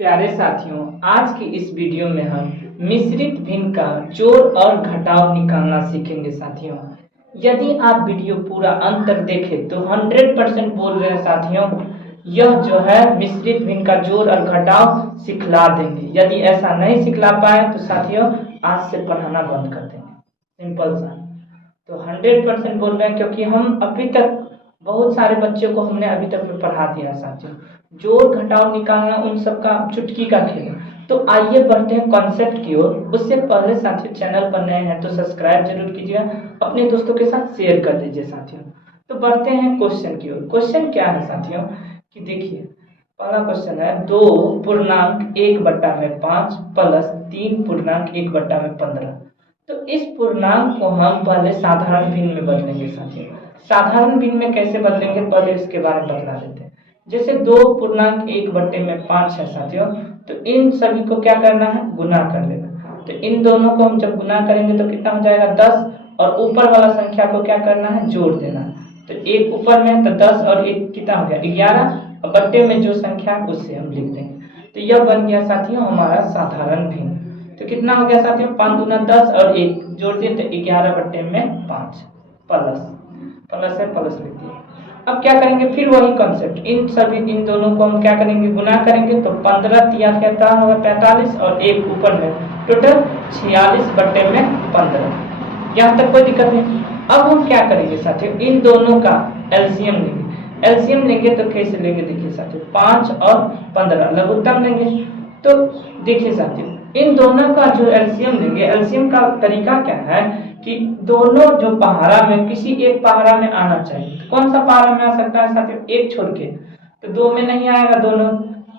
प्यारे साथियों, आज की इस वीडियो में हम मिश्रित भिन्न का जोड़ और घटाव निकालना सीखेंगे। साथियों, यदि आप वीडियो पूरा अंत तक देखें तो 100% बोल रहे हैं साथियों, यह जो है मिश्रित भिन्न का जोड़ और घटाव सिखला देंगे। यदि ऐसा नहीं सिखला पाए तो साथियों आज से पढ़ाना बंद कर देंगे। सिंपल सा। तो 100% बोल रहे हैं क्योंकि हम अभी तक बहुत सारे बच्चों को हमने अभी तक में पढ़ा दिया साथियों। जोड़ घटाव निकालना उन सबका चुटकी का खेल है। तो आइए बढ़ते हैं कॉन्सेप्ट की ओर। उससे पहले साथियों, चैनल पर नए हैं तो सब्सक्राइब जरूर कीजिएगा, अपने दोस्तों के साथ शेयर कर दीजिए साथियों। तो बढ़ते हैं क्वेश्चन की ओर। क्वेश्चन क्या है साथियों कि देखिए, पहला क्वेश्चन है 2.1/5 प्लस 3.1/15। तो इस पूर्णांक को हम पहले साधारण भिन्न में बदलेंगे साथियों। साधारण भिन्न में कैसे बदलेंगे, पहले इसके बारे में बता देते हैं। जैसे 2.1/5 है साथियों, तो इन सभी को क्या करना है, गुना कर लेना। तो इन दोनों को हम जब गुना करेंगे तो कितना हो जाएगा 10, और ऊपर वाला संख्या को क्या करना है, जोड़ देना। तो एक ऊपर में तो 10 और एक कितना हो गया 11, और बट्टे में जो संख्या उससे हम लिख देंगे। तो यह बन गया साथियों हमारा साधारण भिन्न। तो कितना हो गया साथियों, 5 दूना 10 और 1 जोड़ दिए तो 11/5 प्लस है, प्लस लिख दिए। अब क्या करेंगे, फिर वही कॉन्सेप्ट, इन दोनों को हम क्या करेंगे, गुना करेंगे। तो 15 तिया कहता होगा 45, और एक ऊपर में टोटल 46/15। यहाँ तक कोई दिक्कत नहीं। अब हम क्या करेंगे साथियों, इन दोनों का एलसीएम लेंगे। एलसीएम लेंगे तो कैसे लेंगे, देखिए साथियों, 5 और 15 लघुत्तम लेंगे। तो देखिए साथियों, इन दोनों का जो एलसीएम लेंगे, एलसीएम का तरीका क्या है कि दोनों जो पहाड़ा में किसी एक पहाड़ा में आना चाहिए। तो कौन सा पहाड़ा में आ सकता है साथियों, एक छोड़ के। तो 2 में नहीं आएगा, दोनों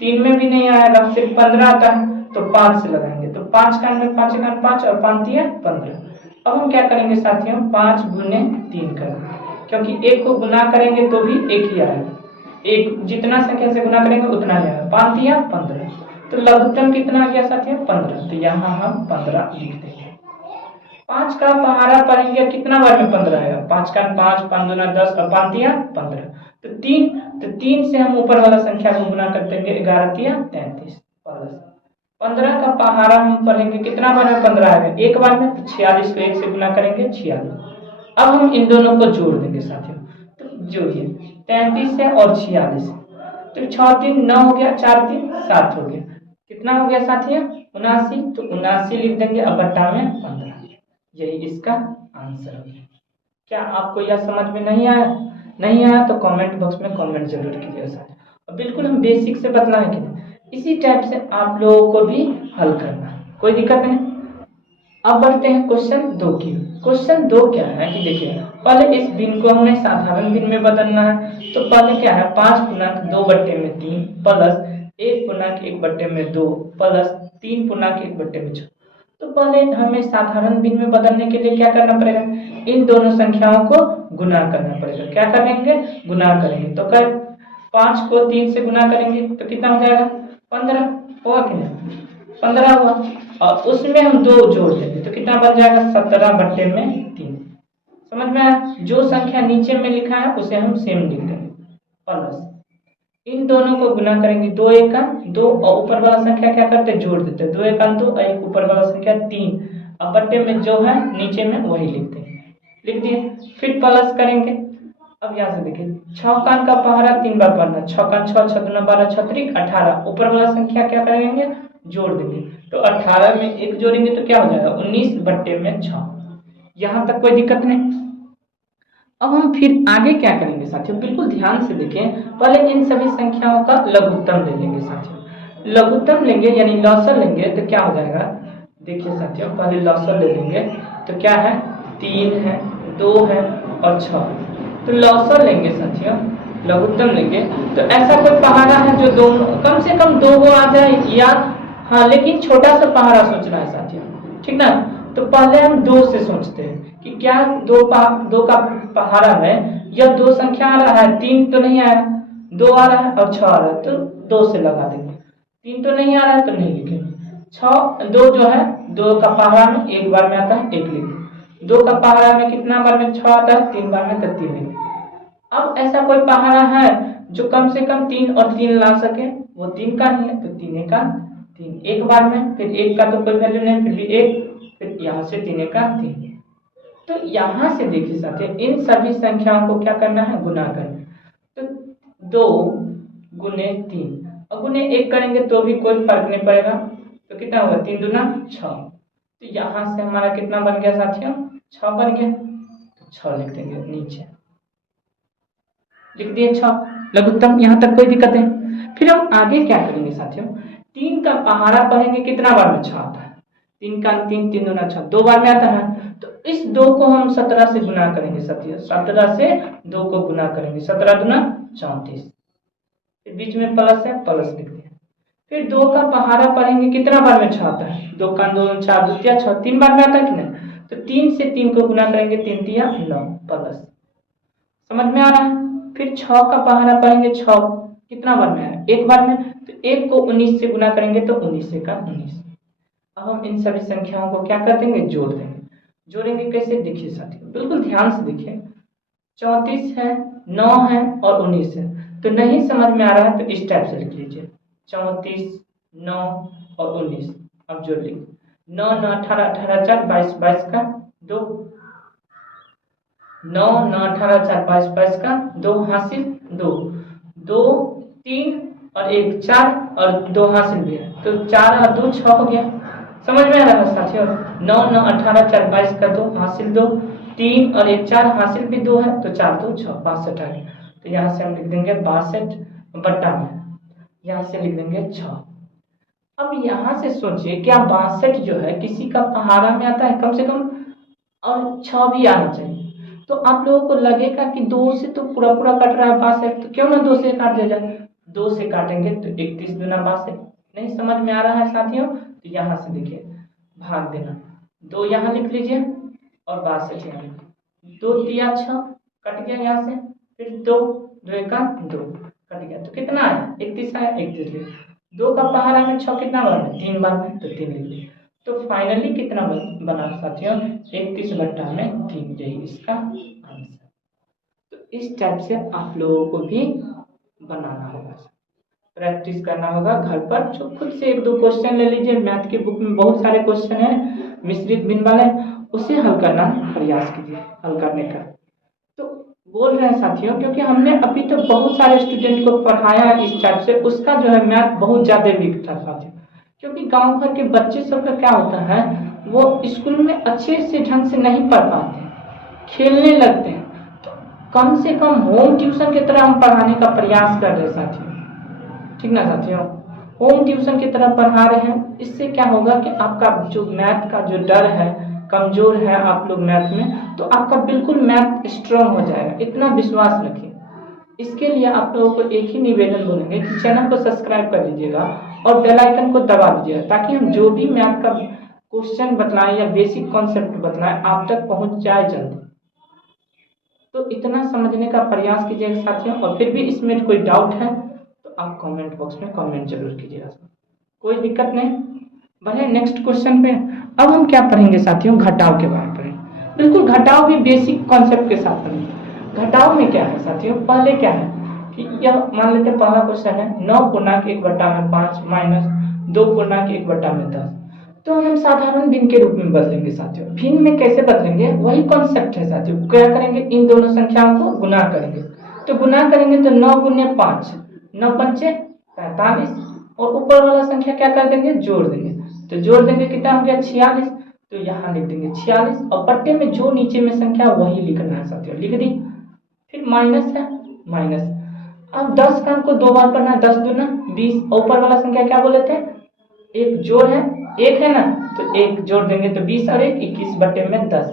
3 में भी नहीं आएगा, सिर्फ 15 आता है। तो 5 से लगाएंगे, तो 5 का 5 और 5 दिया 15। अब हम क्या करेंगे साथियों, 5 गुने 3 करेंगे, क्योंकि एक को गुना करेंगे तो भी एक ही आएगा। एक जितना संख्या से गुना करेंगे उतना ही आएगा। 5 दिया 15, तो लघुत्तम कितना आ गया साथियों, 15। तो यहाँ हम 15 लिख देंगे। 5 का पहाड़ा पढ़ेंगे, कितना बार में 15 आएगा, 5 का 5, 5 दूना 10 और 5 दिया 15। तो 3 से हम ऊपर वाला संख्या को गुना कर देंगे, 11 दिया 33 प्लस 15 का पहाड़ा हम पढ़ेंगे, कितना बार में 15 आएगा, एक बार में। तो 46 को 1 से गुना करेंगे 46। अब हम इन दोनों को जोड़ देंगे साथियों। तो जोड़िए 33 है और 46, तो 6 3 9 हो गया, 4 3 7 हो गया। कितना हो गया साथियों, 79। तो 79 लिख देंगे, अब बट्टा में 15। यही इसका आंसर है। क्या आपको यह समझ में नहीं आया? नहीं आया तो कमेंट बॉक्स में कमेंट जरूर कीजिएगा साथियों। और बिल्कुल हम बेसिक से बतलाएं कि इसी टाइप से आप लोगों को भी हल करना है, कोई दिक्कत नहीं। अब बढ़ते हैं क्वेश्चन 2 की। क्वेश्चन 2 क्या है कि देखिए, पहले इस भिन्न को हमें साधारण भिन्न में बदलना है। तो पहले क्या है, 5/2/3 प्लस 1/1/2 प्लस 3/1/6। तो पहले हमें साधारण भिन्न में बदलने के लिए क्या करना पड़ेगा, इन दोनों संख्याओं को गुना करना पड़ेगा। क्या करेंगे, गुना करेंगे। तो 5 को 3 से गुना करेंगे तो कितना हो जाएगा, 15 होगा कि नहीं, 15 हुआ। और उसमें हम 2 जोड़ देंगे तो कितना बन जाएगा, 17/3। समझ में आया? जो संख्या नीचे में लिखा है उसे हम सेम लिख देंगे प्लस इन दोनों को गुना करेंगे, 2 1 का 2, और ऊपर वाला संख्या क्या करते हैं, जोड़ देते हैं। 2 1 2 और एक ऊपर वाला संख्या 3, अब बट्टे में जो है नीचे में वही लिखते हैं, लिख दिए। फिर प्लस करेंगे। अब यहाँ से देखिए, 6 का पहाड़ा 3 बार पढ़ना, 6 का 6, 6 दूना 12, 6 3 18। ऊपर वाला संख्या क्या करेंगे, जोड़ देंगे। तो 18 में 1 जोड़ेंगे तो क्या हो जाएगा, 19/6। यहाँ तक कोई दिक्कत नहीं। अब हम फिर आगे क्या करेंगे साथियों, बिल्कुल ध्यान से देखें। पहले इन सभी संख्याओं का लघुत्तम ले लेंगे साथियों। लघुत्तम लेंगे यानी लॉसर लेंगे तो क्या हो जाएगा, देखिए साथियों, पहले लॉसर ले लेंगे तो क्या है, 3 है, 2 है और 6। तो लॉसर लेंगे साथियों, लघुत्तम लेंगे। तो ऐसा कोई पहाड़ा है जो दोनों कम से कम 2 को आ जाए, या हाँ लेकिन छोटा सा पहाड़ा सोचना है साथियों, ठीक ना। तो पहले हम 2 से सोचते हैं कि क्या 2 का पहाड़ा में यह 2 संख्या आ रहा है, 3 तो नहीं आया, 2 आ रहा है और 6 आ रहा है, तो 2 से लगा देंगे। 3 तो नहीं आ रहा है तो नहीं लिखेंगे। 2 जो है, 2 का पहाड़ा में एक बार में आता है, 1 लिखेंगे। 2 का पहाड़ा में कितना बार में 6 आता है, 3 बार में, तो 3 लिखेंगे। अब ऐसा कोई पहाड़ा है जो कम से कम 3 और 3 ला सके वो 3 का नहीं है, तो 3 का 3 एक बार में, फिर 1 का तो कोई वैल्यू नहीं, फिर भी 1, फिर यहाँ से 3 का 3। तो यहाँ से देखिए साथियों इन सभी संख्याओं को क्या करना है, गुना करना है। तो 2 गुने 3 और गुने 1 करेंगे तो भी कोई फर्क नहीं पड़ेगा, तो कितना होगा 3 दूना 6। तो यहाँ से हमारा कितना बन गया साथियों, 6 बन गया। तो 6 लिख देंगे, नीचे लिख दिए 6 लघुत्तम, यहाँ तक कोई दिक्कत है। फिर हम आगे क्या करेंगे साथियों, 3 का पहाड़ा पढ़ेंगे, कितना बार में 6 आता है, 3 का 3, 3 दूना 6, 2 बार में आता है। तो इस 2 को हम 17 से गुना करेंगे साथियों, 17 से 2 को गुना करेंगे, 17 दूना 34, फिर बीच में प्लस है, प्लस लिख दिया। फिर 2 का पहाड़ा पढ़ेंगे, कितना बार में 6 आता है, 2 का 2 4 2 6, 3 बार में आता है कि नहीं, तो 3 से 3 को गुना करेंगे, 3 तिया 9 प्लस, समझ में आ रहा है। फिर 6 का पहाड़ा पढ़ेंगे, 6 कितना बार में आया, 1 बार में, तो 1 को 19 से गुना करेंगे तो 19 का 19। अब हम इन सभी संख्याओं को क्या कर देंगे, जोड़ देंगे। जोड़ेंगे कैसे, देखिए साथियों बिल्कुल ध्यान से देखिए, 34 है, 9 है और 19 है, तो नहीं समझ में आ रहा है तो इस टाइप से लिख लीजिए, 34 9 और 19। अब जोड़ लीजिए, 9 9 18 18 4 22 22 का 2, 9 9 18 4 22 22 का 2 हासिल 2 2 3 और 1 4 और 2 हासिल भी है, तो 4 और 2 6 हो गया। समझ में आ रहा है साथियों, 9 9 18 4 22 का 2 हासिल 2, 3 और 1 4 हासिल भी 2 है, तो 4 2 6 62 आ गया। तो यहाँ से हम लिख देंगे 62 बट्टा में, यहाँ से लिख देंगे 6। अब यहाँ से सोचिए क्या 62 जो है किसी का पहाड़ा में आता है कम से कम, और 6 भी आना चाहिए। तो आप लोगों को लगेगा कि 2 से तो पूरा पूरा कट रहा है 62, तो क्यों ना 2 से काट दिया जाए, 2 से काटेंगे तो 31 दूना 62। नहीं समझ में आ रहा है साथियों, तो यहाँ से देखिए भाग देना, 2 यहाँ लिख लीजिए और 62 यहाँ लिखिए, 2 तिया 6 कट गया यहाँ से, फिर 2 2 का 2 कट गया, तो कितना आया 31 आया, 31 लिख। 2 का पहाड़ा में 6 कितना बार में, 3 बार में, तो 3 लिख लिया। तो फाइनली कितना बना साथियों, 31 बट्टा में 3, यही इसका आंसर। तो इस टाइप से आप लोगों को भी बनाना होगा, प्रैक्टिस करना होगा घर पर। जो खुद से 1 2 क्वेश्चन ले लीजिए, मैथ की बुक में बहुत सारे क्वेश्चन हैं मिश्रित भिन्न वाले, उसे हल करना प्रयास कीजिए हल करने का। तो बोल रहे हैं साथियों क्योंकि हमने अभी तो बहुत सारे स्टूडेंट को पढ़ाया इस टाइप से, उसका जो है मैथ बहुत ज़्यादा वीक था साथियों, क्योंकि गांव घर के बच्चे सब का क्या होता है, वो स्कूल में अच्छे से ढंग से नहीं पढ़ पाते, खेलने लगते हैं। तो कम से कम होम ट्यूशन की तरह हम पढ़ाने का प्रयास कर रहे हैं साथियों, ठीक ना साथियों, होम ट्यूशन की तरह पढ़ा रहे हैं। इससे क्या होगा कि आपका जो मैथ का जो डर है, कमजोर है आप लोग मैथ में, तो आपका बिल्कुल मैथ स्ट्रांग हो जाएगा, इतना विश्वास रखिए। इसके लिए आप लोगों को एक ही निवेदन बोलेंगे कि चैनल को सब्सक्राइब कर लीजिएगा और बेल आइकन को दबा दीजिएगा, ताकि हम जो भी मैथ का क्वेश्चन बतलाएं या बेसिक कॉन्सेप्ट बतलाएं आप तक पहुंच जाए जल्दी। तो इतना समझने का प्रयास कीजिएगा साथियों, और फिर भी इसमें कोई डाउट है तो आप कमेंट बॉक्स में कमेंट जरूर कीजिएगा, कोई दिक्कत नहीं। बढ़े नेक्स्ट क्वेश्चन पे। अब हम क्या पढ़ेंगे साथियों, घटाव के बारे में पढ़ेंगे, बिल्कुल घटाव भी बेसिक कॉन्सेप्ट के साथ पढ़ेंगे। घटाव में क्या है साथियों, पहले क्या है कि यह मान लेते हैं पहला क्वेश्चन है 9 पूर्णांक 1 बट्टा में 5 माइनस 2 पूर्णांक 1 बट्टा में 10, तो हम साधारण भिन्न के रूप में बदलेंगे साथियों। भिन्न में कैसे बदलेंगे, वही कॉन्सेप्ट है साथियों, क्या करेंगे इन दोनों संख्याओं को गुना करेंगे। तो गुना करेंगे तो 9 गुने 5 9 पंचे 45, और ऊपर वाला संख्या क्या कर देंगे, जोड़ देंगे, तो जोड़ देंगे कितना हो गया 46, तो यहाँ लिख देंगे 46, और बट्टे में जो नीचे में संख्या वही लिखना है साथियों, लिख दी। फिर माइनस है माइनस, अब 10 का हमको 2 बार पढ़ना है, 10 दूना 20, ऊपर वाला संख्या क्या बोले थे, एक जोड़ है, एक है ना, तो एक जोड़ देंगे तो 20 और 1 21 बट्टे में 10।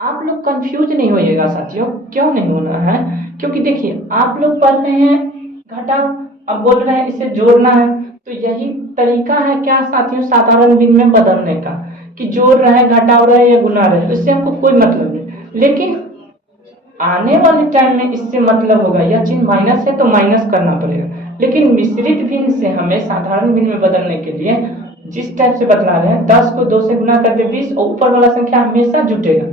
आप लोग कंफ्यूज नहीं होइएगा साथियों, क्यों नहीं होना है, क्योंकि देखिए आप लोग पढ़ रहे हैं घटाव, अब बोल रहे हैं इसे जोड़ना है, तो यही तरीका है क्या साथियों साधारण भिन्न में बदलने का, कि जोड़ रहे घटाव रहे या गुना रहे, इससे हमको कोई मतलब नहीं। लेकिन आने वाले टाइम में इससे मतलब होगा, यह चीज माइनस है तो माइनस करना पड़ेगा, लेकिन मिश्रित भिन्न से हमें साधारण भिन्न में बदलने के लिए जिस टाइप से बदला रहे हैं, 10 को 2 से गुना कर दे 20, और ऊपर वाला संख्या हमेशा जुटेगा,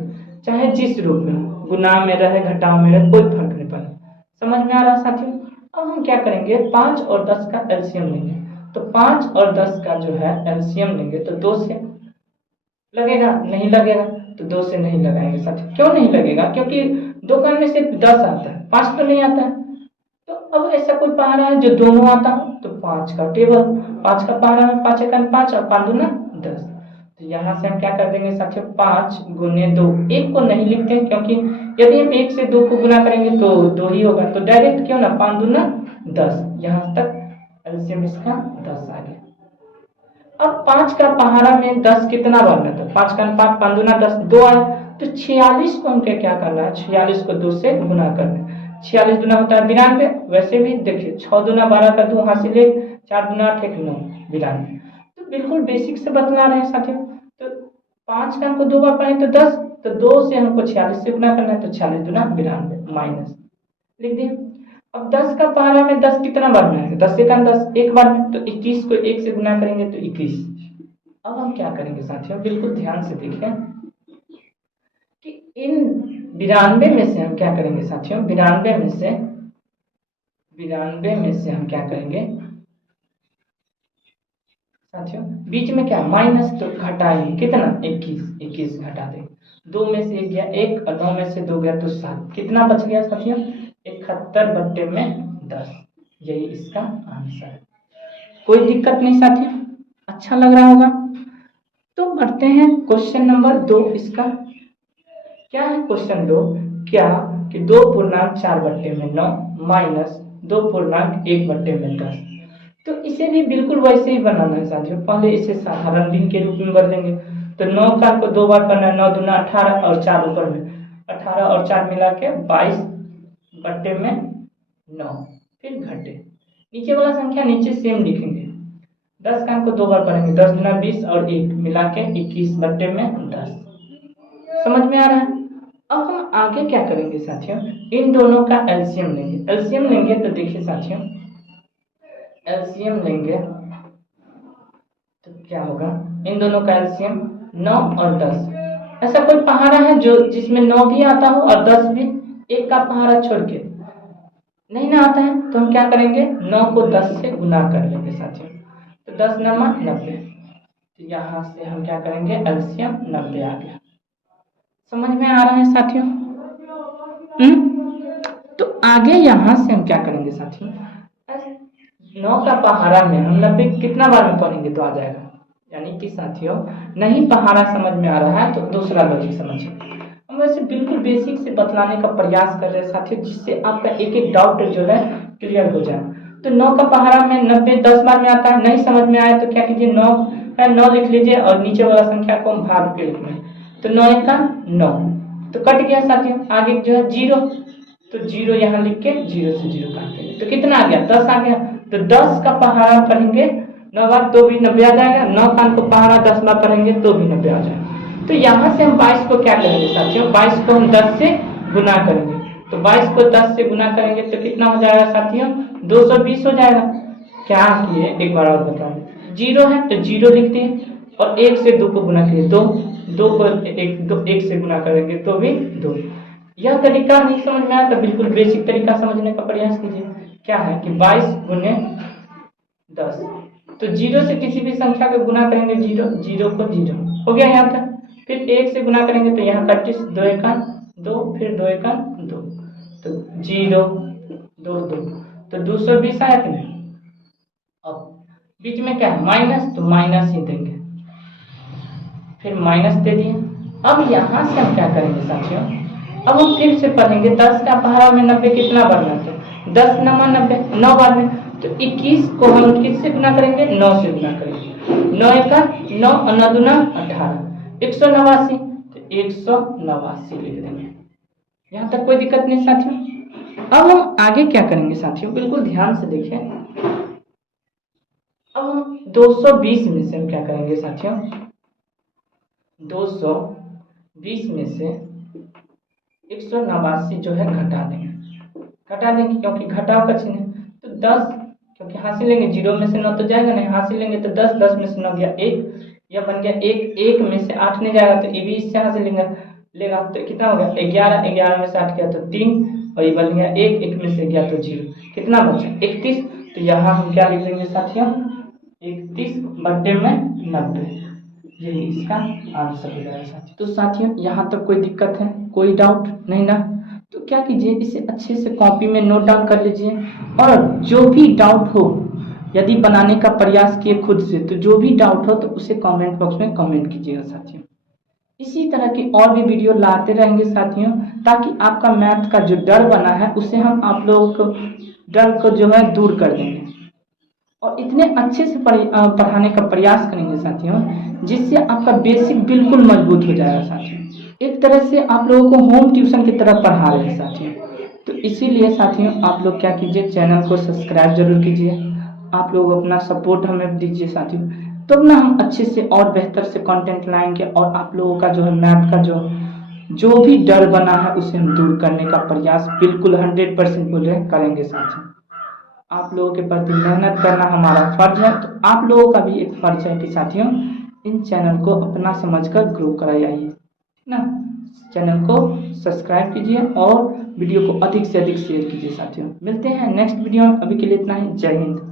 चाहे जिस रूप में गुना में रहे घटाव में रहे, कोई फर्क नहीं पड़ेगा। समझ में आ रहा है साथियों। अब हम क्या करेंगे, 5 और 10 का एलसीएम लेंगे। तो 5 और 10 का जो है एलसीएम लेंगे तो 2 से लगेगा, नहीं लगेगा, तो 2 से नहीं लगाएंगे साथी। क्यों नहीं लगेगा, क्योंकि दो का में सिर्फ 10 आता है, 5 तो नहीं आता है। तो अब ऐसा कोई पहाड़ा है जो दोनों आता हो, तो 5 का टेबल, 5 का पहाड़ा में 5 एकन 5 और 5 दूना 10। तो यहाँ से हम क्या कर देंगे साथियों, 5 गुने 2, एक को नहीं लिखते हैं क्योंकि यदि हम 1 से 2 को गुना करेंगे तो 2 ही होगा, तो डायरेक्ट क्यों ना 5 दूना 10, यहाँ तक एलसीएम इसका 10 आ गया। अब 5 का पहाड़ा में 10 कितना बार में, तो 5 का 5, 5 दूना 10, 2 आए, तो 46 को हमको क्या करना है, 46 को 2 से गुना कर दें। 46 दूना होता है 92, वैसे भी देखिए 6 दूना 12 का 2 हासिल 1, 4 दूना 8 1 9 92। तो बिल्कुल बेसिक से बतला रहे हैं साथियों। तो 5 का हमको 2 बार पढ़े तो 10, तो 2 से हमको 46 से गुना करना है, तो 46 दूना 92 माइनस लिख दिए। अब 10 का पहाड़ा में 10 कितना बार में आएगा, 10 से 10 एक बार में, तो 21 को 1 से गुना करेंगे तो 21। अब हम क्या करेंगे साथियों, बिल्कुल ध्यान से देखें कि इन 92 में से हम क्या करेंगे साथियों, 92 में से हम क्या करेंगे साथियों, बीच में क्या माइनस, तो घटाएंगे कितना 21 घटा देंगे। 2 में से 1 गया 1 और 9 में से 2 गया तो 7, कितना बच गया साथियों 71 बट्टे में 10। यही इसका आंसर है। कोई दिक्कत नहीं साथियों, अच्छा लग रहा होगा। तो बढ़ते हैं क्वेश्चन नंबर 2। इसका क्या है क्वेश्चन 2, क्या कि 2.4 बट्टे में 9 माइनस 2.1 बट्टे में 10। तो इसे भी बिल्कुल वैसे ही बनाना है साथियों। पहले इसे साधारण भिन्न के रूप में बदल देंगे। तो 9 का को 2 बार करना है, 9 दूना 18 और 4 ऊपर में 18 और 4 मिला के 22 बट्टे में 9, फिर घटे। नीचे वाला संख्या नीचे सेम लिखेंगे। 10 का को 2 बार पढ़ेंगे, 10 दूना 20 और 1 मिला के 21 बट्टे में 10। समझ में आ रहा है। अब हम आगे क्या करेंगे साथियों, इन दोनों का एलसीएम लेंगे। एलसीएम लेंगे तो देखिए साथियों, एलसीएम लेंगे तो क्या होगा, इन दोनों का एलसीएम 9 और 10। ऐसा कोई पहाड़ा है जो जिसमें 9 भी आता हो और 10 भी, एक का पहाड़ा छोड़ के नहीं ना आता है, तो हम क्या करेंगे 9 को 10 से गुना कर लेंगे साथियों। तो 10 9 90, तो यहाँ से हम क्या करेंगे एलसीएम 90 आ गया। समझ में आ रहा है साथियों। तो आगे यहाँ से हम क्या करेंगे साथियों, 9 का पहाड़ा में हम 90 कितना बार में पढ़ेंगे तो आ जाएगा। यानी कि साथियों नहीं पहाड़ा समझ में आ रहा है तो दूसरा लॉजिक समझिए। हम वैसे बिल्कुल बेसिक से बतलाने का प्रयास कर रहे हैं साथियों, जिससे आपका एक एक डाउट जो है क्लियर हो जाए। तो 9 का पहाड़ा में 90 10 बार में आता है, नहीं समझ में आया तो क्या कीजिए 9 लिख लीजिए और नीचे वाला संख्या को हम भाग के लिख लें। तो 9 का 9 तो कट गया साथियों। आगे जो है 0, तो 0 यहाँ लिख के 0 से 0 काट देंगे, तो कितना आ गया 10 आ गया। तो 10 का पहाड़ा पढ़ेंगे 9 बार तो भी 90 आ जाएगा, 9 का को पहाड़ा 10 बार पढ़ेंगे तो भी 90 आ जाएगा। तो यहाँ से हम 22 को क्या करेंगे साथियों, 22 को हम 10 से गुना करेंगे। तो 22 को 10 से गुना करेंगे तो कितना हो जाएगा साथियों 220 हो जाएगा। क्या किए एक बार और बता दें, 0 है तो 0 लिख दिए और 1 से 2 को गुना किए 2 को 1 से गुना करेंगे तो भी 2। यह तरीका नहीं समझ में आया तो बिल्कुल बेसिक तरीका समझने का प्रयास कीजिए। क्या है कि 22 गुने 10, तो 0 से किसी भी संख्या को गुना करेंगे 0 को 0 हो गया यहाँ तक। फिर 1 से गुना करेंगे तो यहाँ 25 2 1 2 फिर 2 1 2, तो 0 2 2, तो 220 आया कि नहीं। अब बीच में क्या है माइनस, तो माइनस ही देंगे, फिर माइनस दे दिए। अब यहाँ से हम क्या करेंगे साथियों, अब हम फिर से पढ़ेंगे 10 का पहाड़ा में 90 कितना बार में आते हैं 10 9 90 9 बार में। तो 21 को हम किससे गुना करेंगे 9 से गुना करेंगे। 9 का 9 और 9 दूना 18 189, तो 189 लिख देंगे। यहाँ तक कोई दिक्कत नहीं साथियों। अब हम आगे क्या करेंगे साथियों, बिल्कुल ध्यान से देखिए। अब हम 220 में से हम क्या करेंगे साथियों, 220 में से 189 जो है घटा देंगे क्योंकि घटाव का चिन्ह है। तो 10 क्योंकि हासिल लेंगे 0 में से 9 तो जाएगा नहीं, हासिल लेंगे तो 10 10 में से 9 गया 1, यह बन गया 1 में से 8 नहीं जाएगा तो ये भी इससे हासिल लेगा तो कितना हो गया 11 11 में से 8 गया तो 3 और ये बन गया 1, 1 में से गया तो 0, कितना बचा 31। तो यहाँ हम क्या लिख देंगे साथियों 31/90, यही इसका आंसर हो जाएगा साथियों। तो साथियों यहाँ तक कोई दिक्कत है, कोई डाउट नहीं ना? तो क्या कीजिए, इसे अच्छे से कॉपी में नोट डाउन कर लीजिए, और जो भी डाउट हो, यदि बनाने का प्रयास किए खुद से, तो जो भी डाउट हो तो उसे कमेंट बॉक्स में कमेंट कीजिएगा साथियों। इसी तरह की और भी वीडियो लाते रहेंगे साथियों, ताकि आपका मैथ का जो डर बना है उसे हम आप लोगों को डर को जो है दूर कर देंगे, और इतने अच्छे से पढ़ाने का प्रयास करेंगे साथियों, जिससे आपका बेसिक बिल्कुल मजबूत हो जाएगा साथियों। एक तरह से आप लोगों को होम ट्यूशन की तरह पढ़ा रहे हैं साथियों। तो इसीलिए साथियों आप लोग क्या कीजिए, चैनल को सब्सक्राइब जरूर कीजिए, आप लोग अपना सपोर्ट हमें दीजिए साथियों, तब ना हम अच्छे से और बेहतर से कंटेंट लाएंगे, और आप लोगों का जो है मैथ का जो भी डर बना है उसे हम दूर करने का प्रयास बिल्कुल 100% बोल रहे करेंगे साथियों। आप लोगों के प्रति मेहनत करना हमारा फर्ज है, तो आप लोगों का भी एक फर्ज है कि साथियों इन चैनल को अपना समझकर ग्रो कराइए ना। चैनल को सब्सक्राइब कीजिए और वीडियो को अधिक से अधिक शेयर कीजिए साथियों। मिलते हैं नेक्स्ट वीडियो में, अभी के लिए इतना ही। जय हिंद।